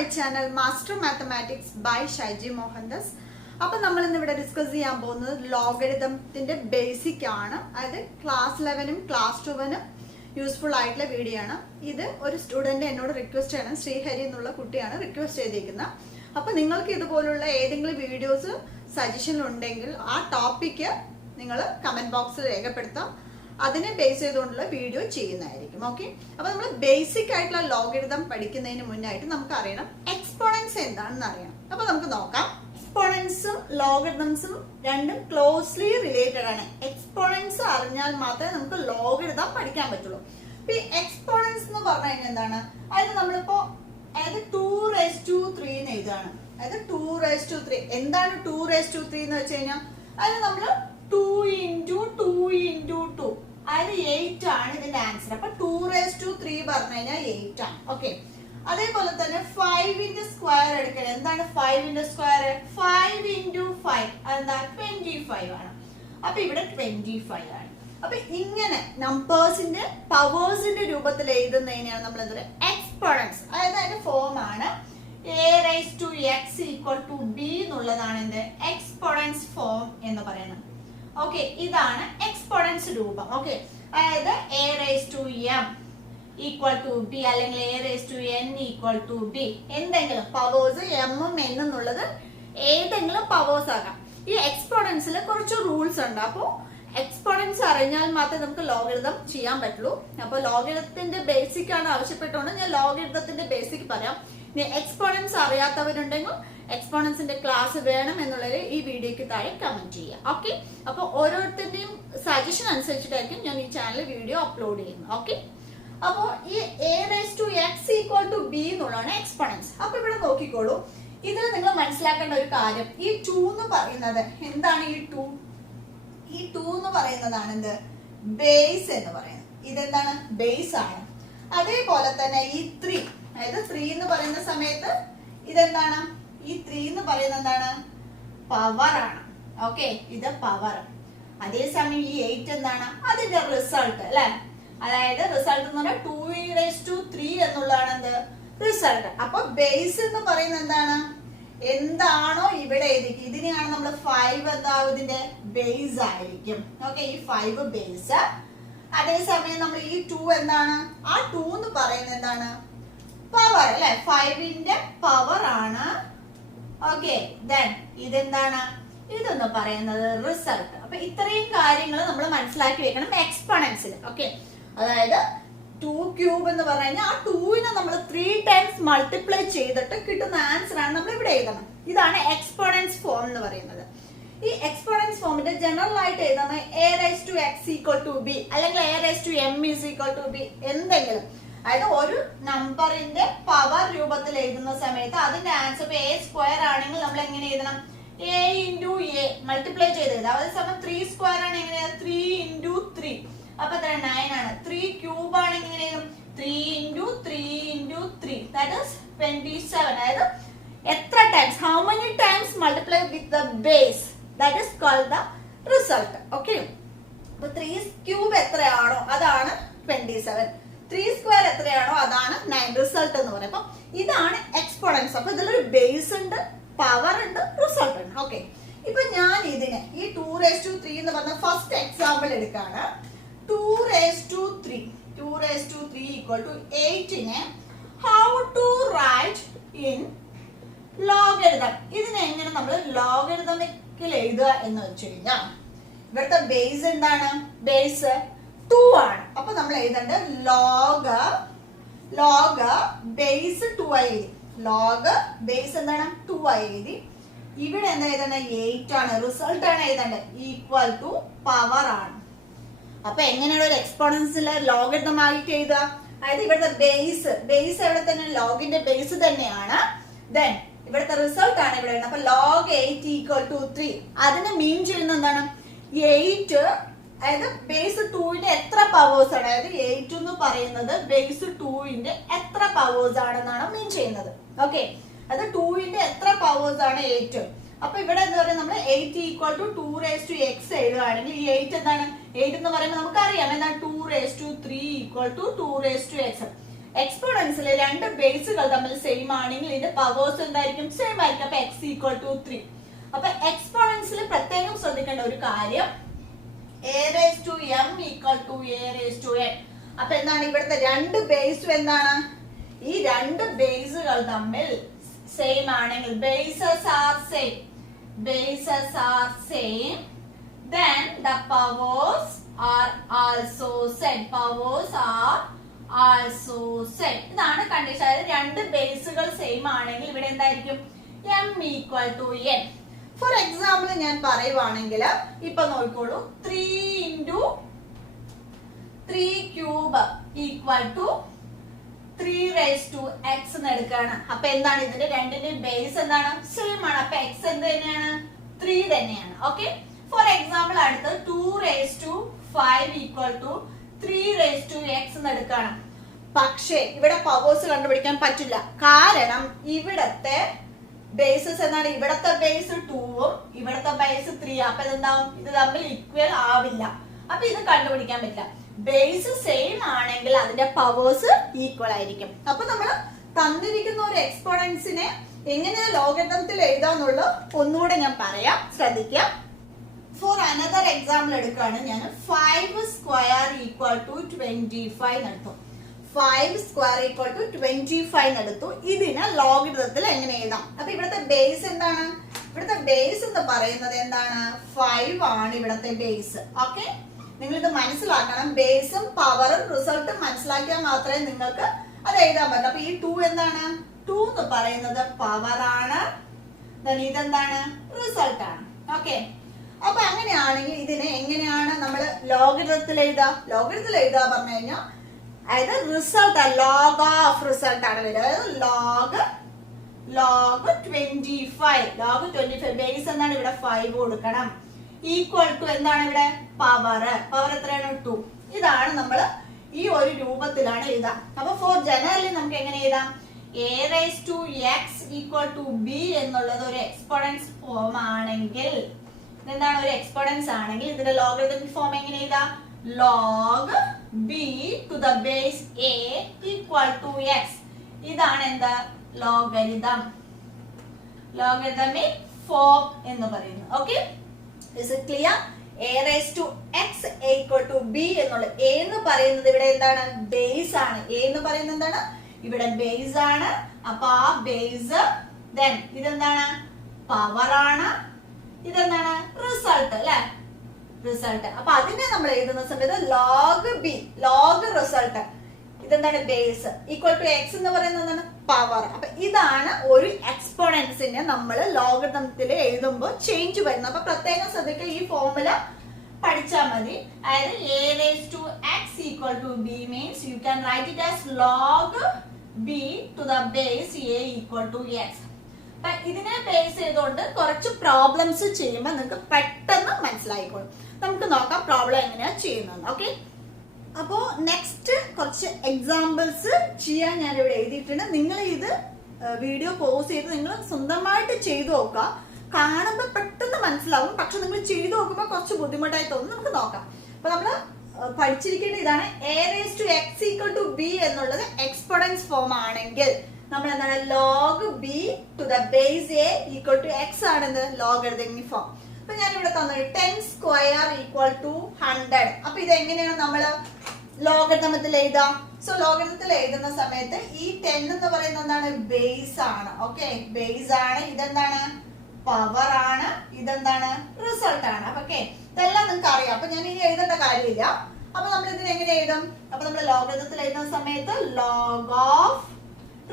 My channel Master Mathematics by Shaiji Mohandas. അപ്പൊ നമ്മൾ ഇന്ന് ഇവിടെ ഡിസ്കസ് ചെയ്യാൻ പോകുന്നത് ലോഗരിതത്തിന്റെ ബേസിക് ആണ്. അതായത് ക്ലാസ് 11-നും ക്ലാസ് 2-നും യൂസ്ഫുൾ ആയിട്ടുള്ള വീഡിയോ ആണ്. ഇത് ഒരു സ്റ്റുഡന്റ് എന്നോട് റിക്വസ്റ്റ് ചെയ്യണം, ശ്രീഹരി എന്നുള്ള കുട്ടിയാണ് റിക്വസ്റ്റ് ചെയ്തിരിക്കുന്നത്. അപ്പൊ നിങ്ങൾക്ക് ഇതുപോലുള്ള ഏതെങ്കിലും വീഡിയോസ് സജഷൻ ഉണ്ടെങ്കിൽ ആ ടോപ്പിക്ക് നിങ്ങൾ കമന്റ് ബോക്സിൽ രേഖപ്പെടുത്താം. അതിനെ ബേസ് ചെയ്തുകൊണ്ടുള്ള വീഡിയോ ചെയ്യുന്നതായിരിക്കും. ഓക്കെ, അപ്പൊ നമ്മൾ ബേസിക് ആയിട്ടുള്ള ലോഗരിതം പഠിക്കുന്നതിന് മുന്നായിട്ട് നമുക്ക് അറിയണം എക്സ്പോണൻസ് എന്താണെന്ന് അറിയണം. അപ്പൊ നമുക്ക് നോക്കാം. എക്സ്പോണൻസും ലോഗരിതംസും രണ്ടും ക്ലോസ്ലി റിലേറ്റഡ് ആണ്. എക്സ്പോണൻസ് അറിഞ്ഞാൽ മാത്രമേ നമുക്ക് ലോഗരിതം പഠിക്കാൻ പറ്റുള്ളൂ. ഇപ്പൊ ഈ എക്സ്പോണൻസ് എന്ന് പറഞ്ഞു കഴിഞ്ഞാൽ എന്താണ്? അതായത് നമ്മളിപ്പോ 2⁻³ എന്ന് എഴുതാണ്. അതായത് 2⁻3. എന്താണ് 2⁻3 എന്ന് വെച്ച് കഴിഞ്ഞാൽ അതായത് നമ്മള് 2 × 2 × 2, അതായത് 8 ആണ് ഇതിന്റെ ആൻസർ. അപ്പൊ 2⁻3 പറഞ്ഞു കഴിഞ്ഞാൽ 8 ആണ്. ഓക്കെ, അതേപോലെ തന്നെ 5ന്റെ സ്ക്വയർ എടുക്കണം. എന്താണ് 5ന്റെ സ്ക്വയർ? 5 × 5 എന്താ 25 ആണ്. അപ്പൊ ഇവിടെ 25 ആണ്. അപ്പൊ ഇങ്ങനെ നമ്പേഴ്സിന്റെ പവേഴ്സിന്റെ രൂപത്തിൽ എഴുതുന്നതിനെയാണ് നമ്മൾ എന്താ എക്സ്പോണൻസ്. അതായത് അതിന്റെ ഫോം ആണ് a⁻x = b എന്നുള്ളതാണ് എന്ത് എക്സ്പോണൻസ് ഫോം എന്ന് പറയുന്നത്. ഓക്കെ, ഇതാണ് എക്സ്പോണൻസ് രൂപം. ഓക്കെ, അതായത് a⁻m = b അല്ലെങ്കിൽ a⁻n = b. എന്തെങ്കിലും പവേഴ്സ് m-ഉം n എന്നുള്ളത് ഏതെങ്കിലും പവേഴ്സ് ആകാം. ഈ എക്സ്പോണൻസിൽ കുറച്ച് റൂൾസ് ഉണ്ട്. അപ്പോൾ എക്സ്പോണൻസ് അറിഞ്ഞാൽ മാത്രമേ നമുക്ക് ലോഗരിതം ചെയ്യാൻ പറ്റുള്ളൂ. അപ്പൊ ലോഗരിതത്തിന്റെ ബേസിക് ആണ് ആവശ്യപ്പെട്ടുകൊണ്ട് ഞാൻ ലോഗരിതത്തിന്റെ ബേസിക് പറയാം. ഇനി എക്സ്പോണൻസ് അറിയാത്തവരുണ്ടെങ്കിൽ എക്സ്പോണൻസിന്റെ ക്ലാസ് വേണം എന്നുള്ളത് ഈ വീഡിയോക്ക് താഴെ കമന്റ് ചെയ്യാം. ഓക്കെ, അപ്പൊ ഓരോരുത്തരുടെയും സജഷൻ അനുസരിച്ചിട്ടായിരിക്കും ഞാൻ ഈ ചാനൽ വീഡിയോ അപ്ലോഡ് ചെയ്യുന്നത്. ഓക്കെ, അപ്പോ ഈ a⁻x = b എന്നുള്ളതാണ് എക്സ്പോണൻസ്. അപ്പൊ ഇവിടെ നോക്കിക്കോളൂ. ഇതിൽ നിങ്ങൾ മനസ്സിലാക്കേണ്ട ഒരു കാര്യം, ഈ 2 എന്ന് പറയുന്നത് എന്താണ്? ഈ 2 എന്ന് പറയുന്നതാണ് എന്ത് ബേസ് എന്ന് പറയുന്നത്. ഇതെന്താണ്? ബേസ് ആണ്. അതേപോലെ തന്നെ ഈ 3, അതായത് 3 എന്ന് പറയുന്ന സമയത്ത് ഇതെന്താണ്? ഈ 3 എന്ന് പറയുന്നത് എന്താണ്? പവർ ആണ്. ഓക്കെ, ഇത് പവർ. അതേസമയം ഈ 8 എന്താണ്? അതിന്റെ റിസൾട്ട് അല്ലെ. അതായത് റിസൾട്ട് എന്ന് പറഞ്ഞാൽ 2⁻³ എന്നുള്ളതാണ് എന്ത് റിസൾട്ട്. അപ്പൊ ബേസ് എന്ന് പറയുന്നത് എന്താണ്? എന്താണോ ഇവിടെ എഴുതിക്കുക ഇതിനെയാണ് നമ്മൾ 5 എന്താവും ഇതിന്റെ ബേസ് ആയിരിക്കും. ഓക്കെ, ഈ 5 ബേസ്. അതേസമയം നമ്മൾ ഈ 2 എന്താണ്? ആ 2 എന്ന് പറയുന്നത് എന്താണ്? പവർ അല്ലെ. 5ന്റെ പവർ ആണ്. ഓക്കെ, ദെൻ ഇതെന്താണ്? ഇതെന്ന് പറയുന്നത് റിസൾട്ട്. അപ്പൊ ഇത്രയും കാര്യങ്ങൾ നമ്മൾ മനസ്സിലാക്കി വെക്കണം എക്സ്പോണൻസിൽ. ഓക്കെ, അതായത് 2³ എന്ന് പറഞ്ഞു കഴിഞ്ഞാൽ ആ 2നെ നമ്മൾ 3 ടൈംസ് മൾട്ടിപ്ലൈ ചെയ്തിട്ട് കിട്ടുന്ന ആൻസർ ആണ് നമ്മൾ ഇവിടെ എഴുതണം. ഇതാണ് എക്സ്പോണൻസ് ഫോം എന്ന് പറയുന്നത്. ഈ എക്സ്പോണൻസ് ഫോമിന്റെ ജനറൽ ആയിട്ട് എഴുതുന്നത് a⁻x = b അല്ലെങ്കിൽ a⁻m = b എന്തെങ്കിലും. അതായത് ഒരു നമ്പറിന്റെ പവർ രൂപത്തിൽ എഴുതുന്ന സമയത്ത് അതിന്റെ ആൻസർ a² ആണെങ്കിൽ നമ്മൾ എങ്ങനെ എഴുതണം? a × a മൾട്ടിപ്ലൈ ചെയ്ത് എഴുതാം. അതേസമയം 3² ആണ് എങ്ങനെയാ? 3 × 3. അപ്പൊ 9 ആണ്. 3³ ആണെങ്കിൽ എങ്ങനെ എഴുതും? 3 × 3 × 3 that is 27. അതായത് എത്ര times, how many times multiply with the base, that is called the result. Okay, അപ്പൊ 3³ എത്രയാണോ അതാണ് 27. 3² എത്രയാണോ അതാണ് 9. റിസൾട്ട് എന്ന് പറയും. അപ്പൊ ഇതാണ് എക്സ്പോണൻസ്. അപ്പൊ ഇതിലൊരു ബേസ് ഉണ്ട്, പവർ ഉണ്ട്, റിസൾട്ട് ഉണ്ട്. ഓക്കെ, ഇപ്പൊ ഞാൻ ഇതിനെ ഈ 2⁻³ എന്ന് പറഞ്ഞ ഫസ്റ്റ് എക്സാമ്പിൾ എടുക്കാണ്. 2⁻³ = 8നെ how to write in logarithm. ഇതിനെ എങ്ങനെ നമ്മൾ ലോഗരിതമിക്കിൽ എഴുതുക എന്ന് വെച്ച് കഴിഞ്ഞാൽ ഇവിടുത്തെ ബേസ് എന്താണ്? ബേസ് 2 ആണ്. അപ്പൊ നമ്മൾ എഴുതേണ്ടത് ലോഗ് ബേസ് 2 ആയി എഴുതി. ലോഗ് ബേസ് എന്താണ്? 2 ആയി എഴുതി. ഇവിടെ എന്താ എഴുതേണ്ടത്? 8 ആണ്. റിസൾട്ട് ആണ് എഴുതേണ്ടത് = പവർ ആണ്. അപ്പൊ എങ്ങനെയാണ് ഒരു എക്സ്പോണൻസിലെ ലോഗരിതം ആയിട്ട് എഴുതുക? അതായത് ഇവിടുത്തെ ബേസ് എവിടെ തന്നെ ലോഗിന്റെ ബേസ് തന്നെയാണ്. ദെൻ ഇവിടുത്തെ റിസൾട്ട് ആണ് ഇവിടെ. അപ്പൊ log 8 = 3. അതിന് മീൻ ചെയ്യുന്ന എന്താണ്? 8 അതായത് ബേസ് 2ന്റെ എത്ര പവേഴ്സ് ആണ്? അതായത് 8 എന്ന് പറയുന്നത് ബേസ് 2ന്റെ എത്ര പവേഴ്സ് ആണെന്നാണ് മീൻ ചെയ്യുന്നത്. ഓക്കെ, അത് 2ന്റെ എത്ര പവേഴ്സ് ആണ് 8. അപ്പൊ ഇവിടെ എന്താ പറയുക? നമ്മൾ 8 = 2⁻x എഴുതുകയാണെങ്കിൽ ഈ 8 എന്താണ്? 8 എന്ന് പറയുമ്പോൾ നമുക്കറിയാം എന്താണ്? 2⁻3 = 2⁻x. എക്സ്പോണൻസിലെ രണ്ട് ബേസുകൾ തമ്മിൽ സെയിം ആണെങ്കിൽ ഇതിന്റെ പവേഴ്സ് എന്തായിരിക്കും? സെയിം ആയിരിക്കും. അപ്പൊ x ഈക്വൽ ടു 3. അപ്പൊ എക്സ്പോണൻസിൽ പ്രത്യേകം ശ്രദ്ധിക്കേണ്ട ഒരു കാര്യം a raised to m equal to a raised to n. അപ്പൊ എന്താണ് ഇവിടുത്തെ രണ്ട് ബേസും എന്താണ്? ഈ രണ്ട് ബേസുകൾ തമ്മിൽ സെയിം ആണെങ്കിൽ bases are same, then the powers are also same. ഇതാണ് കണ്ടീഷൻ. അതായത് രണ്ട് ബേസുകൾ സെയിം ആണെങ്കിൽ ഇവിടെ എന്തായിരിക്കും? m equal to n. For example ഞാൻ പറയുവാണെങ്കിൽ ഇപ്പൊ നോക്കിക്കോളൂ, 3 into 3 cube equal to 3 raised to x എന്ന് എടുക്കുകയാണ്. അപ്പൊ എന്താണ് ഇതിന്റെ രണ്ടിന്റെ ബേസ് എന്താണ്? സെയിം ആണ്. അപ്പൊ x എന്ത് തന്നെയാണ്? 3 തന്നെയാണ്. ഓക്കെ. ഫോർ എക്സാമ്പിൾ അടുത്ത് 2 raised to 5 equal to 3 raised to x എന്ന് എടുക്കുകയാണ്. പക്ഷേ ഇവിടെ പവേഴ്സ് കണ്ടുപിടിക്കാൻ പറ്റില്ല. കാരണം ഇവിടത്തെ ബേസസ് എന്താണ്? ഇവിടത്തെ ബേസ് 2ഉം ഇവിടത്തെ ബേസ് 3. അപ്പൊ ഇതെന്താവും? ഇത് തമ്മിൽ ഈക്വൽ ആവില്ല. അപ്പൊ ഇത് കണ്ടുപിടിക്കാൻ പറ്റില്ല. ബേസ് സെയിം ആണെങ്കിൽ അതിന്റെ പവേഴ്സ് ഈക്വൽ ആയിരിക്കും. അപ്പൊ നമ്മൾ തന്നിരിക്കുന്ന ഒരു എക്സ്പോണൻസിനെ എങ്ങനെ ലോഗരിതത്തിൽ എഴുതാന്നുള്ള ഒന്നുകൂടെ ഞാൻ പറയാം, ശ്രദ്ധിക്കാം. ഫോർ അനദർ എക്സാമ്പിൾ എടുക്കുകയാണ് ഞാൻ. 5 സ്ക്വയർ ഈക്വൽ ടു 25 എടുത്തു. 5 സ്ക്വയർ ഈക്വൽ ടു 25 എടുത്തു. ഇതിന് ലോഗരിതത്തിൽ എങ്ങനെ എഴുതാം? അപ്പൊ ഇവിടുത്തെ ബേസ് എന്താണ്? ഇവിടുത്തെ ബേസ് എന്ന് പറയുന്നത് എന്താണ്? 5 ആണ് ഇവിടുത്തെ ബേസ്. ഓക്കെ, നിങ്ങൾ ഇത് മനസ്സിലാക്കണം. ബേസും പവറും റിസൾട്ടും മനസ്സിലാക്കിയാൽ മാത്രമേ നിങ്ങൾക്ക് അത് എഴുതാൻ പറ്റൂ. അപ്പൊ ഈ 2 എന്താണ്? 2 എന്ന് പറയുന്നത് പവർ ആണ്. ഇതെന്താണ്? റിസൾട്ട് ആണ്. ഓക്കെ, അപ്പൊ അങ്ങനെയാണെങ്കിൽ ഇതിനെ എങ്ങനെയാണ് നമ്മൾ ലോഗരിതത്തിൽ എഴുതുക? ലോഗരിതത്തിൽ എഴുതുക പറഞ്ഞു കഴിഞ്ഞാൽ അതായത് റിസൾട്ട് ലോഗ് ഓഫ് റിസൾട്ട് ആണ് വരിക. അതായത് ലോഗ് 25 ബേസ് എന്താണ്? ഇവിടെ 5 കൊടുക്കണം. ഈക്വൽ ടു എന്താണ് ഇവിടെ? പവർ എത്രയാണ്? 2. ഇതാണ് നമ്മൾ ഈ ഒരു രൂപത്തിലാണ് എഴുതാം. അപ്പൊ ഫോർ ജനറലി നമുക്ക് എങ്ങനെ എഴുതാം? a raised to x equal to b എന്നുള്ളത് ഒരു എക്സ്പോണൻസ് ഫോം ആണെങ്കിൽ, ഇതെന്താണ്? ഒരു എക്സ്പോണൻസ് ആണെങ്കിൽ ഇതിന്റെ ലോഗരിതമിക് ഫോം എങ്ങനെ എഴുതാം? log b to the base a equal to x. ഇതാണ് എന്താ? ലോഗരിതമിക് ഫോം എന്ന് പറയുന്നത്. Okay, is it clear? a raised to x equal to b എന്നുള്ള a എന്ന് പറയുന്നത് ഇവിടെ എന്താണ്? ബേസ് ആണ്. a എന്ന് പറയുന്നത് എന്താണ്? ഇവിടെ ബേസ് ആണ്. അപ്പൊ ആ ബേസ് then ഇതെന്താണ്? പവർ ആണ്. ഇതെന്താണ്? റിസൾട്ട് അല്ലെ? റിസൾട്ട്. അപ്പൊ അതിനെ നമ്മൾ എഴുതുന്ന സമയത്ത് ലോഗ് ബി, ലോഗ് റിസൾട്ട്, ഇതെന്താണ്? ബേസ് ഈക്വൽ ടു എക്സ് എന്ന് പറയുന്നത് എന്താണ്? പവർ. അപ്പൊ ഇതാണ് ഒരു എക്സ്പോണൻസിനെ നമ്മൾ ലോഗരിതത്തിൽ എഴുതുമ്പോൾ ചേഞ്ച് വരുന്നത്. അപ്പൊ പ്രത്യേകം ശ്രദ്ധിക്കുക, ഈ ഫോർമുല പഠിച്ചാൽ മതി. അതായത് a raised to x equal to b means you can write it as log b to the base a equal to x. അപ്പൊ ഇതിനെ ബേസ് ചെയ്തുകൊണ്ട് കുറച്ച് പ്രോബ്ലംസ് ചെയ്യുമ്പോൾ നിങ്ങൾക്ക് പെട്ടെന്ന് മനസ്സിലായിക്കോളും. നമുക്ക് നോക്കാം പ്രോബ്ലം എങ്ങനെയാ ചെയ്യുന്നത്. ഓക്കെ, അപ്പോ നെക്സ്റ്റ് കുറച്ച് എക്സാമ്പിൾസ് ചെയ്യാൻ ഞാൻ ഇവിടെ എഴുതിയിട്ടുണ്ട്. നിങ്ങൾ ഇത് വീഡിയോ പോസ് ചെയ്ത് നിങ്ങൾ സ്വന്തമായിട്ട് ചെയ്തു നോക്കുക. കാണുമ്പോൾ പെട്ടെന്ന് മനസ്സിലാവും, പക്ഷെ നിങ്ങൾ ചെയ്തു നോക്കുമ്പോൾ കുറച്ച് ബുദ്ധിമുട്ടായി തോന്നും. നമുക്ക് നോക്കാം. അപ്പൊ നമ്മള് പഠിച്ചിരിക്കേണ്ട ഇതാണ്, a raised to x equal to b എന്നുള്ളത് എക്സ്പോണൻസ് ഫോം ആണെങ്കിൽ നമ്മൾ എന്താണ്? log b to the base a equal to x ആണെന്ന് ലോഗരിതമിക് ഫോം. അപ്പൊ ഞാൻ ഇവിടെ തന്നത് 10 സ്ക്വയർ ഈക്വൽ ടു 100. അപ്പൊ ഇത് എങ്ങനെയാണ് നമ്മൾ ലോഗരിതമത്തിൽ എഴുതാം? സോ ലോഗരിതത്തിൽ എഴുതുന്ന സമയത്ത് ഈ 10 എന്ന് പറയുന്നത് എന്താണ്? ബേസ് ആണ്. ഓക്കെ, ബേസ് ആണ്. ഇതെന്താണ്? പവർ ആണ്. ഇതെന്താണ്? റിസൾട്ട് ആണ്. അപ്പൊ ഓക്കെ, ഇതെല്ലാം നിങ്ങൾക്ക് അറിയാം. അപ്പൊ ഞാൻ ഇനി എഴുതേണ്ട കാര്യമില്ല. അപ്പൊ നമ്മൾ ഇതിന് എങ്ങനെ എഴുതും? അപ്പൊ നമ്മൾ ലോഗരിതത്തിൽ എഴുതുന്ന സമയത്ത് ലോഗ് ഓഫ്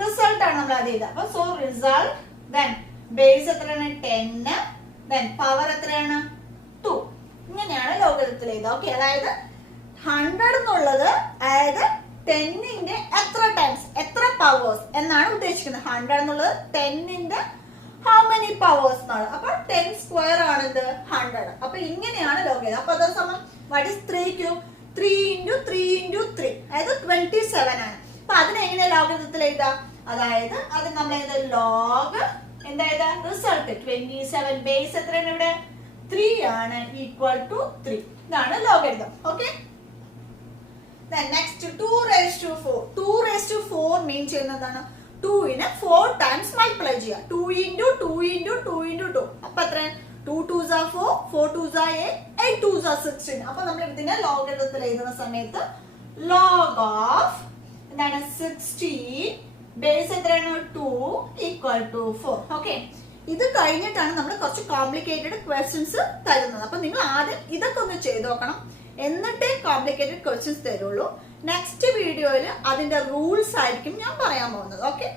റിസൾട്ട് ആണ് നമ്മൾ അത് എഴുതുക. അപ്പൊ സോ റിസൾട്ട് ദെൻ ബേസ് എത്രയാണ്? 10, ദെൻ പവർ എത്രയാണ്? 2. ഇങ്ങനെയാണ് ലോഗരിതത്തിൽ എഴുതുക. ഓക്കെ, അതായത് 100 എന്നുള്ളത് അതായത് 10ന്റെ എത്ര ടൈംസ്, എത്ര പവേഴ്സ് എന്നാണ് ഉദ്ദേശിക്കുന്നത്. 100 എന്നുള്ളത് 10ന്റെ how many powers എന്നാണ്. അപ്പൊ 10 സ്ക്വയർ ആണ് ഇത് 100. അപ്പൊ ഇങ്ങനെയാണ് ലോഗരിതം. അപ്പൊ അതേ സമയം what is 3 cube? 3 into 3 into 3 അതായത് 27 ആണ്. അപ്പൊ അതിനെ എങ്ങനെ ലോഗരിതത്തിൽ എഴുതാം? അതായത് അത് നമ്മൾ എഴുതാം ലോഗ് എന്തായത്? റിസൾട്ട് 27 ബേസ് എത്രയാണ് ഇവിടെ? 3 ആണ് ഈക്വൽ ടു 3. ഇതാണ് logarithm. Okay, Then next 2 raised to 4. 2 raised to 4 mean ചെയ്യുന്നത് എന്താണ്? 2 4 times multiply ചെയ്യുക. 2 into 2 into 2 into 2. അപ്പൊ എത്ര? 2 2s are 4, 4 2s are 8, 8 2s are 16. അപ്പൊ നമ്മൾ ഇതിനെ ലോഗരിതത്തിൽ എഴുതുന്ന സമയത്ത് log of എന്താണ് 16 ബേസ് എത്രയാണ്? 2 equal to 4. ഓക്കെ, ഇത് കഴിഞ്ഞിട്ടാണ് നമ്മൾ കുറച്ച് കോംപ്ലിക്കേറ്റഡ് ക്വസ്റ്റ്യൻസ് തരുന്നത്. അപ്പൊ നിങ്ങൾ ആദ്യം ഇതൊക്കെ ഒന്ന് ചെയ്ത് നോക്കണം, എന്നിട്ടേ കോംപ്ലിക്കേറ്റഡ് ക്വസ്റ്റ്യൻസ് തരുള്ളൂ. നെക്സ്റ്റ് വീഡിയോയിൽ അതിന്റെ റൂൾസ് ആയിരിക്കും ഞാൻ പറയാൻ പോകുന്നത്. Okay,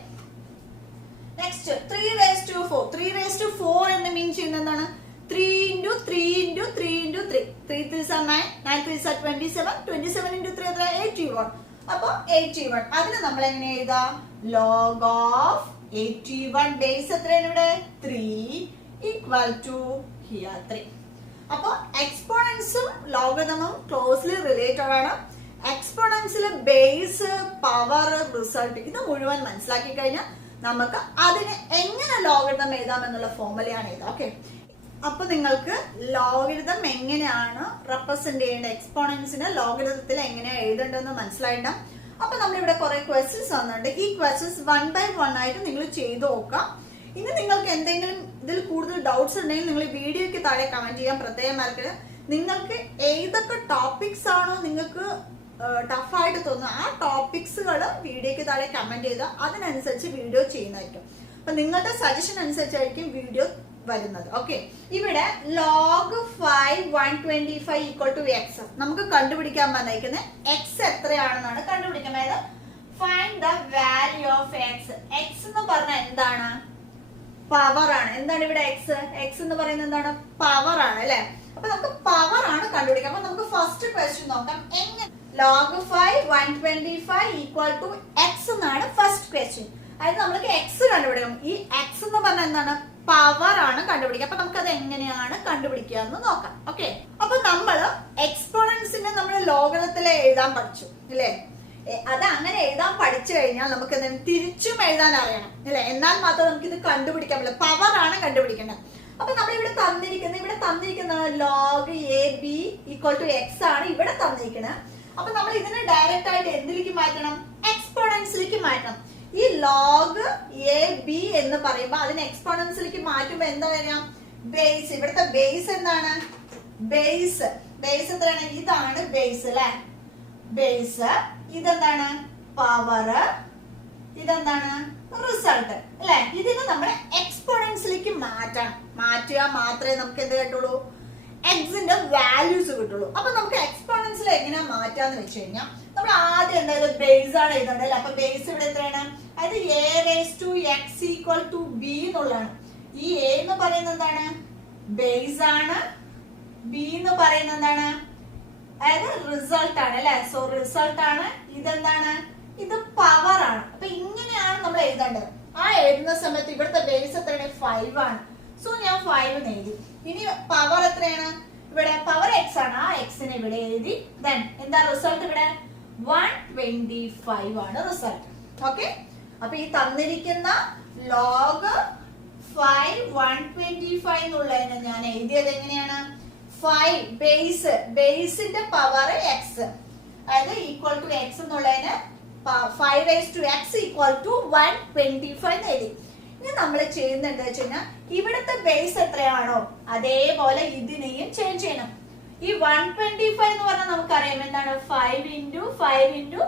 next 3 raised to 4. 3 raised to 4 എന്ന് മീൻ ചെയ്യുന്നത് എന്താണ്? 3 into 3 into 3 into 3. 3 3s are 9, 9 3s are 27, 27 into 3 എത്ര? 81. അപ്പൊ 81 അതിന് നമ്മൾ എങ്ങനെ എഴുതാം? log of 81 ബേസ് എത്രയാണ് ഇവിടെ? 3 equal to here 3. അപ്പൊ എക്സ്പോണൻസും ലോഗരിതമും ക്ലോസ്ലി റിലേറ്റഡ് ആണ്. എക്സ്പോണൻസിലെ ബേസ്, പവർ, റിസൾട്ട് ഇത് മുഴുവൻ മനസ്സിലാക്കി കഴിഞ്ഞാൽ നമുക്ക് അതിന് എങ്ങനെ ലോഗരിതം എഴുതാം എന്നുള്ള ഫോർമുലയാണ് എഴുതാം. ഓക്കെ, അപ്പൊ നിങ്ങൾക്ക് ലോഗരിതം എങ്ങനെയാണ് റെപ്രസെന്റ് ചെയ്യേണ്ടത്, എക്സ്പോണൻസിനെ ലോഗരിതത്തിൽ എങ്ങനെയാണ് എഴുതേണ്ടതെന്ന് മനസ്സിലായിട്ടാണ്. അപ്പൊ നമ്മളിവിടെ കുറെ ക്വസ്റ്റ്യൻസ് വന്നിട്ടുണ്ട്. ഈ ക്വസ്റ്റ്യൻസ് 1 by 1 ആയിട്ട് നിങ്ങൾ ചെയ്ത് നോക്കാം. ഇനി നിങ്ങൾക്ക് എന്തെങ്കിലും ഇതിൽ കൂടുതൽ ഡൗട്ട്സ് ഉണ്ടെങ്കിൽ നിങ്ങൾ വീഡിയോയ്ക്ക് താഴെ കമന്റ് ചെയ്യാൻ പ്രത്യേകം മറക്കരുത്. നിങ്ങൾക്ക് ഏതൊക്കെ ടോപ്പിക്സ് ആണോ നിങ്ങൾക്ക് ടഫായിട്ട് തോന്നുന്നത് ആ ടോപ്പിക്സുകൾ വീഡിയോയ്ക്ക് താഴെ കമന്റ് ചെയ്താൽ അതിനനുസരിച്ച് വീഡിയോ ചെയ്യുന്നതായിരിക്കും. അപ്പൊ നിങ്ങളുടെ സജഷൻ അനുസരിച്ചായിരിക്കും വീഡിയോ വരുന്നത്. ഓക്കെ, ഇവിടെ log 5 125 equal to x നമുക്ക് കണ്ടുപിടിക്കാൻ പറഞ്ഞിരിക്കുന്നത് x എത്രയാണെന്നാണ് കണ്ടുപിടിക്കുന്നത്. Find the value of x. x എന്ന് പറഞ്ഞാൽ എന്താണ്? പവർ ആണ്. എന്താണ് ഇവിടെ x? x എന്ന് പറയുന്നത് എന്താണ്? പവർ ആണ് അല്ലെ? അപ്പൊ നമുക്ക് പവർ ആണ് കണ്ടുപിടിക്കാം. അപ്പൊ നമുക്ക് ഫസ്റ്റ് ക്വസ്റ്റ്യൻ നോക്കാം. എങ്ങനെ log 5 125 equal to x എന്നാണ് ഫസ്റ്റ് ക്വസ്റ്റ്യൻ. അതായത് നമ്മൾക്ക് x കണ്ടുപിടിക്കണം. ഈ x എന്ന് പറഞ്ഞാൽ എന്താണ്? പവർ ആണ് കണ്ടുപിടിക്കുക. അപ്പൊ നമുക്ക് അത് എങ്ങനെയാണ് കണ്ടുപിടിക്കുക എന്ന് നോക്കാം. ഓക്കെ, അപ്പൊ നമ്മള് എക്സ്പോണൻസിനെ നമ്മൾ ലോഗരിതത്തിൽ എഴുതാൻ പഠിച്ചു അല്ലേ? അത് അങ്ങനെ എഴുതാൻ പഠിച്ചു കഴിഞ്ഞാൽ നമുക്ക് തിരിച്ചും എഴുതാൻ അറിയണം അല്ലെ? എന്നാൽ മാത്രം നമുക്ക് ഇത് കണ്ടുപിടിക്കാൻ പറ്റില്ല. പവർ ആണ് കണ്ടുപിടിക്കേണ്ടത്. അപ്പൊ നമ്മൾ ഇവിടെ തന്നിരിക്കുന്ന log a b equal to x ആണ് ഇവിടെ തന്നിരിക്കുന്നത്. അപ്പൊ നമ്മൾ ഇതിനെ ഡയറക്റ്റ് ആയിട്ട് എന്തിലേക്ക് മാറ്റണം? എക്സ്പോണൻസിലേക്ക് മാറ്റണം. ഈ log a b എന്ന് പറയുമ്പോൾ അതിന് എക്സ്പോണൻസിലേക്ക് മാറ്റുമ്പോൾ എന്താ വരിക? ബേസ്. ഇവിടുത്തെ ബേസ് എന്താണ്? ബേസ് എത്രയാണ്? ഇതാണ് ബേസ് അല്ലെ? ബേസ്. ഇതെന്താണ്? പവർ. ഇതെന്താണ്? റിസൾട്ട് അല്ലെ? ഇതിന് നമ്മൾ എക്സ്പോണൻസിലേക്ക് മാറ്റുക മാത്രമേ നമുക്ക് എന്ത് കിട്ടുള്ളൂ? എക്സിന്റെ വാല്യൂസ് കിട്ടുള്ളൂ. അപ്പൊ നമുക്ക് എക്സ്പോണൻസിൽ എങ്ങനെ മാറ്റാന്ന് വെച്ച് കഴിഞ്ഞാൽ നമ്മൾ ആദ്യം എന്തായാലും ബേസ് ആണ് എഴുതേണ്ടത് അല്ലെ? അപ്പൊ ബേസ് ഇവിടെ എത്രയാണ്? അതായത് a raised to x equal to b എന്നുള്ളതാണ്. ഈ a എന്ന് പറയുന്നത് എന്താണ്? ബേസ് ആണ്. b എന്ന് പറയുന്നത് എന്താണ്? അതായത് റിസൾട്ട് ആണ് അല്ലെ? സോ റിസൾട്ട് ആണ്. ഇതെന്താണ്? ഇത് പവർ ആണ്. അപ്പൊ ഇങ്ങനെയാണ് നമ്മൾ എഴുതേണ്ടത്. ആ എഴുതുന്ന സമയത്ത് ഇവിടുത്തെ ബേസ് എത്രയാണ്? 5 ആണ്. സോ ഞാൻ 5 എഴുതി. ഇനി പവർ എത്രയാണ്? ഇവിടെ പവർ x ആണ്. ആ എക്സിനെ ഇവിടെ എഴുതി. ദെൻ എന്താ റിസൾട്ട്? ഇവിടെ 125 ആണ് റിസൾട്ട്. ഓക്കെ, അപ്പൊ ഈ തന്നിരിക്കുന്ന log 5 125 എന്നുള്ളതിനെ ഞാൻ എഴുതിയത് എങ്ങനെയാണ്? 5 ബേസിന്റെ പവർ x അതായത് ഈക്വൽ ടു x എന്നുള്ളതിന് 5 raised to x equal to 125 എഴുതി. ഇനി നമ്മൾ ചെയ്യുന്നത് എന്താ വെച്ച് കഴിഞ്ഞാൽ ഇവിടുത്തെ ബേസ് എത്രയാണോ അതേപോലെ ഇതിനെയും ചേഞ്ച് ചെയ്യണം. ഈ 125 എന്ന് പറഞ്ഞാൽ നമുക്കറിയാം എന്താണ്? 5 into 5 into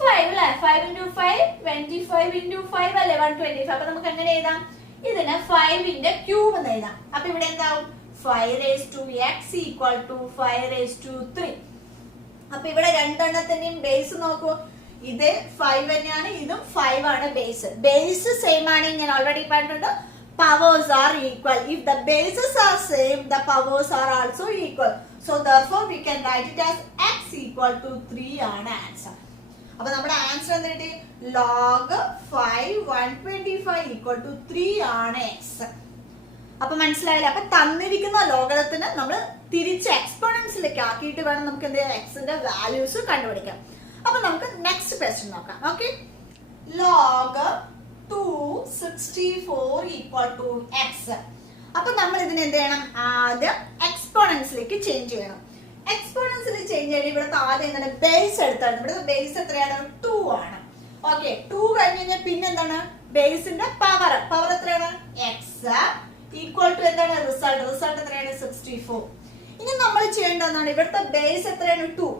5 അല്ലെ? 5 into 5 25 into 5 അല്ലെ? 125. അപ്പൊ നമുക്ക് എങ്ങനെ എഴുതാം? ഇതിന് 5ന്റെ ക്യൂബ് എന്ന് എഴുതാം. അപ്പൊ ഇവിടെ എന്താവും? 5 raised to x equal to 5 raised to 3. അപ്പൊ ഇവിടെ രണ്ടെണ്ണത്തിന്റെയും ബേസ് നോക്കൂ. ഇത് 5 തന്നെയാണ്, ഇതും 5 ആണ് ബേസ് സെയിം ആണ്. ഞാൻ ഓൾറെഡി പറഞ്ഞിട്ടുണ്ട് powers are equal. If the bases are same, the powers are also equal. So therefore we can write it as x equal to 3 ആണ് ആൻസർ. അപ്പൊ നമ്മുടെ ആൻസർ എന്തിട്ട്? log 5 125 equal to 3 ആണ് x. അപ്പൊ മനസ്സിലായില്ലേ? അപ്പൊ തന്നിരിക്കുന്ന ലോഗരിതത്തിന് നമ്മൾ തിരിച്ച് എക്സ്പോണൻസിലേക്ക് ആക്കിയിട്ട് വേണം നമുക്ക് എന്ത് ചെയ്യാം? എക്സിന്റെ വാല്യൂസ് കണ്ടുപിടിക്കാം. അപ്പൊ നമുക്ക് നെക്സ്റ്റ് ക്വസ്റ്റ്യൻ നോക്കാം. Okay, log 264 equal to x. അപ്പൊ നമ്മൾ ഇതിനെ എന്ത് ചെയ്യണം? ആദ്യം എക്സ്പോണൻസിലേക്ക് ചേഞ്ച് ചെയ്യണം. എക്സ്പോണൻസിൽ ചേഞ്ച് ചെയ്യണം. ഇവിടുത്തെ ആദ്യം എന്താണ് ബേസ് എടുത്താണ്. ഇവിടുത്തെ ബേസ് എത്രയാണ് 2 ആണ്. ഓക്കെ, 2 കഴിഞ്ഞ് കഴിഞ്ഞാൽ പിന്നെ എന്താണ് ബേസിന്റെ പവർ എത്രയാണ് എക്സ് ഈക്വൽ ടു എന്താണ് റിസൾട്ട് എത്രയാണ് 64. ഇനി നമ്മൾ ചെയ്യേണ്ടതാണ് ഇവിടുത്തെ ബേസ് എത്രയാണ് 2.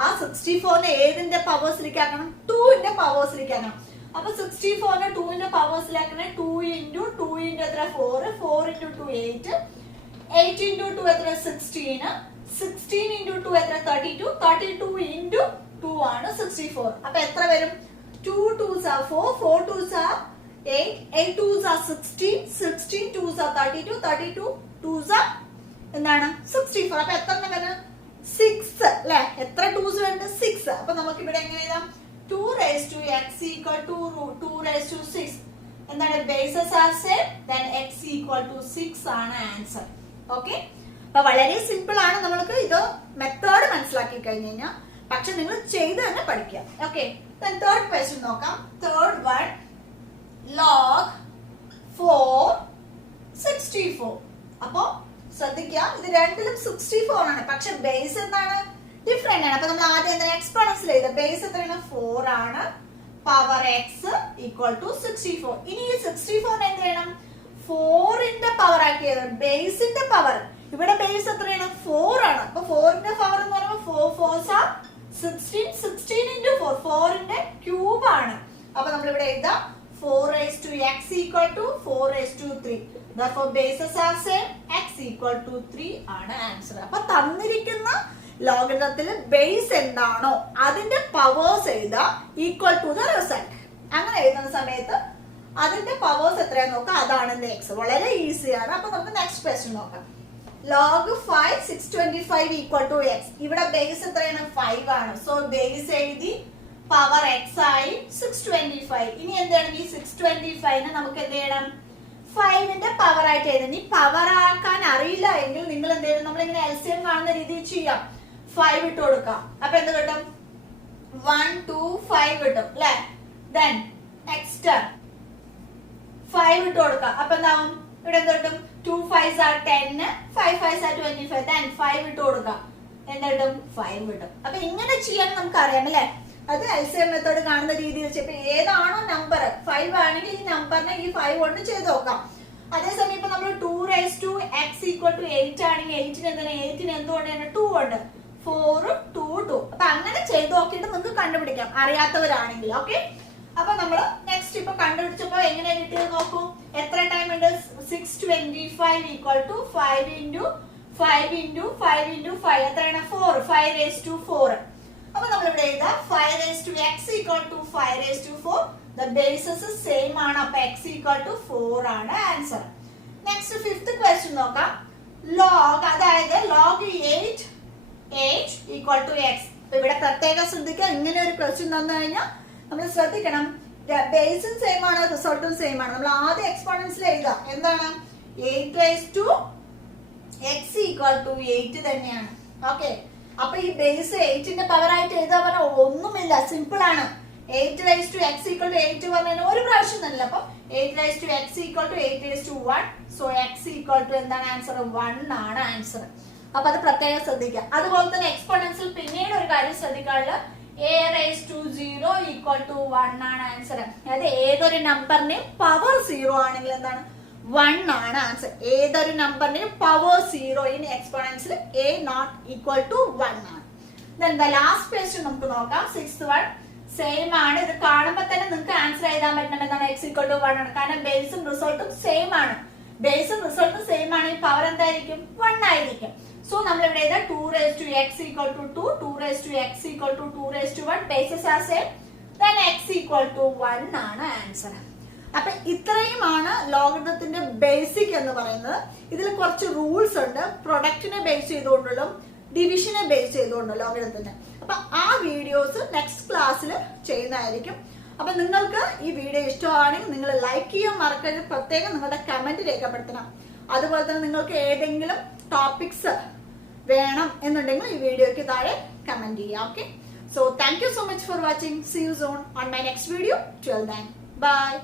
ആ 64നെ ഏതിന്റെ പവേഴ്സിലേക്ക് ആക്കണം 2ന്റെ പവേഴ്സിലേക്ക് ആക്കണം. അപ്പൊ 64നെ 2ന്റെ പവേഴ്സിലാക്കണേ 2 into 2 into എത്ര 4 4 into 2 8 8 into 2 എത്ര 16 16 into 2 എത്ര 32 32 into 2 ആണ് 64. അപ്പൊ എത്ര വരും 2 2s are 4 4 2s are 8 8 2s are 16 16 2s are 32 32 2s are എന്താണ് 64. അപ്പൊ എത്ര വരും 6 അല്ലേ? എത്ര 2s വേണ്ടത് 6. അപ്പൊ നമുക്ക് ഇവിടെ എങ്ങനെ എഴുതാം 2 raised to x equal to 2 raised to 6. എന്താണ് bases are same, then x equal to 6 ആണ് ആൻസർ. ഓക്കെ, അപ്പൊ വളരെ സിമ്പിൾ ആണ്. നമ്മൾക്ക് ഇത് മെത്തേഡ് മനസ്സിലാക്കി കഴിഞ്ഞു കഴിഞ്ഞാൽ പക്ഷെ നിങ്ങൾ ചെയ്ത് തന്നെ പഠിക്കുക. ഓക്കെ, തേർഡ് ക്വസ്റ്റ്യൻ നോക്കാം. Third one log 4 64. അപ്പൊ ശ്രദ്ധിക്കുക, ഇത് രണ്ടിലും 64 ആണ്. പക്ഷെ ബേസ് എന്താണ് ഡിഫറെന്റ് ആണ്. അപ്പൊ നമ്മൾ ആദ്യം എന്താണ് എക്സ്പോണൻസിൽ എഴുതുക. ബേസ് എത്രയാണ് 4 ആണ്. Power x equal to 64. ഇനി ഈ 64 എന്ത് ചെയ്യണം 4ന്റെ പവർ ആക്കിയത് ബേസിന്റെ പവർ. ഇവിടെ ബേസ് എത്രയാണ് 4 ആണ്. അപ്പൊ 4ന്റെ പവർ എന്ന് പറയുമ്പോൾ 4 4s are 16 16 into 4 4ന്റെ ക്യൂബ് ആണ്. അപ്പൊ നമ്മൾ ഇവിടെ എഴുതാം 4 raised to x equal to 4 raised to 3. Therefore bases are same, x equal to 3 ആണ് ആൻസർ. അപ്പൊ തന്നിരിക്കുന്ന ലോഗരിതത്തിൽ ബേസ് എന്താണോ അതിന്റെ പവേഴ്സ് എഴുതുക ഈക്വൽ ടു ദ റിസൾട്ട്. അങ്ങനെ എഴുതുന്ന സമയത്ത് അതിന്റെ പവേഴ്സ് എത്രയാന്ന് നോക്കാം, അതാണ് എക്സ്. വളരെ ഈസിയാണ്. അപ്പൊ നമുക്ക് നെക്സ്റ്റ് ക്വസ്റ്റ്യൻ നോക്കാം. log 5 625 equal to x. ഇവിടെ ബേസ് എത്രയാണ് 5 ആണ്. സോ ബേസ് എഴുതി പവർ എക്സ് ആയി 625. ഇനി എന്താണ് ഈ 625നെ നമുക്ക് എന്ത് ചെയ്യണം 5ന്റെ പവർ ആയിട്ട് എഴുതാം. ഈ പവർ ആക്കാൻ അറിയില്ല എങ്കിൽ നിങ്ങൾ എന്ത് ചെയ്യണം നമ്മളിങ്ങനെ എൽസിഎം കാണുന്ന രീതിയിൽ ചെയ്യാം. 5 ഇട്ട് കൊടുക്കാം. അപ്പൊ എന്ത് കിട്ടും 1 2 5 കിട്ടും അല്ലെ. ദെൻ നെക്സ്റ്റ് 5 ഇട്ട് കൊടുക്കാം. അപ്പൊ എന്താവും ഇവിടെ എന്ത് കിട്ടും 2 5s are 10 5 5s are 25. Then 5 ഇട്ട് കൊടുക്കാം. എന്ത് കിട്ടും 5 കിട്ടും. അപ്പൊ ഇങ്ങനെ ചെയ്യാൻ നമുക്ക് അറിയാം അല്ലെ. അത് എൽസിഎം മെത്തേഡ് കാണുന്ന രീതി വെച്ചപ്പോ ഏതാണോ നമ്പർ 5 ആണെങ്കിൽ ഈ നമ്പറിനെ ഈ 5 കൊണ്ട് ചെയ്ത് നോക്കാം. അതേസമയം ഇപ്പൊ നമ്മൾ 2 raised to x equal to 8 ആണെങ്കിൽ 8ന് എന്താണ് 8ന് എന്തുകൊണ്ടാണ് 2 ഉണ്ട് 4 2 2. അപ്പൊ അങ്ങനെ ചെയ്ത് നോക്കിയിട്ട് നിങ്ങൾക്ക് കണ്ടുപിടിക്കാം അറിയാത്തവരാണെങ്കിൽ. ഓക്കെ, അപ്പൊ നമ്മള് നെക്സ്റ്റ് ഇപ്പൊ കണ്ടുപിടിച്ചപ്പോ എങ്ങനെ കിട്ടിയത് നോക്കൂ. എത്ര ടൈം ഉണ്ട് 625 equal to 5 into 5 into 5 into 5 എത്രയാണ് 4 5 raised to 4. അപ്പൊ നമ്മൾ ഇവിടെ എഴുതാം 5 raised to x equal to 5 raised to 4. The bases same ആണ്. അപ്പൊ x equal to 4 ആണ് ആൻസർ. നെക്സ്റ്റ് ഫിഫ്ത്ത് ക്വസ്റ്റ്യൻ നോക്കാം. log അതായത് log 8 equal to x. അപ്പൊ ഇവിടെ പ്രത്യേകം ശ്രദ്ധിക്കുക. ഇങ്ങനെ ഒരു ക്വസ്റ്റ്യൻ തന്നു കഴിഞ്ഞാൽ നമ്മൾ ശ്രദ്ധിക്കണം ബേസും സെയിം ആണ് റിസൾട്ടും സെയിം ആണ്. നമ്മൾ ആദ്യം എക്സ്പോണൻസിൽ എഴുതാം. എന്താണ് 8 raised to x equal to 8 തന്നെയാണ്. ഓക്കെ, അപ്പൊ ഈ ബേസ് 8ന്റെ പവർ ആയിട്ട് എഴുതാ പറഞ്ഞാൽ ഒന്നുമില്ല, സിമ്പിൾ ആണ്. 8 raised to x equal to 8 പറഞ്ഞാൽ ഒരു പ്രാവശ്യം തന്നെ. അപ്പൊ 8 raised to x equal to 8 raised to 1. So x equal to എന്താണ് ആൻസർ 1 ആണ് ആൻസർ. അപ്പൊ അത് പ്രത്യേകം ശ്രദ്ധിക്കുക. അതുപോലെ തന്നെ എക്സ്പോണൻസിൽ പിന്നീട് ഒരു കാര്യം ശ്രദ്ധിക്കാനുള്ള a raised to 0 equal to 1 ആണ് ആൻസർ. അതായത് ഏതൊരു നമ്പറിന്റെയും പവർ 0 ആണെങ്കിൽ എന്താണ് 1 ആണ് ആൻസർ. ഏതൊരു നമ്പറിന്റെയും പവർ 0 ഇൻ എക്സ്പോണൻസിൽ a not equal to 1 ആണ്. Then the last question നമുക്ക് നോക്കാം. 6th one സെയിം ആണ്. ഇത് കാണുമ്പോൾ തന്നെ നിങ്ങൾക്ക് ആൻസർ എഴുതാൻ പറ്റണം. എന്താണ് x equal to 1 ആണ്. കാരണം ബേസും റിസൾട്ടും സെയിം ആണ്. ബേസും റിസൾട്ടും സെയിം ആണ്. പവർ എന്തായിരിക്കും 1 ആയിരിക്കും. സോ നമ്മൾ ഇവിടെ എഴുതാം 2 raised to x equal to 2 2 raised to x equal to 2 raised to 1. bases are same, then x equal to 1 ആണ് ആൻസർ. അപ്പൊ ഇത്രയുമാണ് ലോഗരിതത്തിന്റെ ബേസിക് എന്ന് പറയുന്നത്. ഇതിൽ കുറച്ച് റൂൾസ് ഉണ്ട്. പ്രൊഡക്റ്റിനെ ബേസ് ചെയ്തുകൊണ്ടുള്ള ഡിവിഷനെ ബേസ് ചെയ്തുകൊണ്ട് ലോഗരിതത്തിന്റെ. അപ്പൊ ആ വീഡിയോസ് നെക്സ്റ്റ് ക്ലാസ്സിൽ ചെയ്യുന്നതായിരിക്കും. അപ്പൊ നിങ്ങൾക്ക് ഈ വീഡിയോ ഇഷ്ടമാണെങ്കിൽ നിങ്ങൾ ലൈക്ക് ചെയ്യാൻ മറക്കരുത്. പ്രത്യേകം നിങ്ങളുടെ കമന്റ് രേഖപ്പെടുത്തണം. അതുപോലെ തന്നെ നിങ്ങൾക്ക് ഏതെങ്കിലും ടോപ്പിക്സ് വേണം എന്നുണ്ടെങ്കിൽ ഈ വീഡിയോയ്ക്ക് താഴെ കമന്റ് ചെയ്യാം. Okay, so thank you so much for watching. See you soon on my next video. Till then, bye.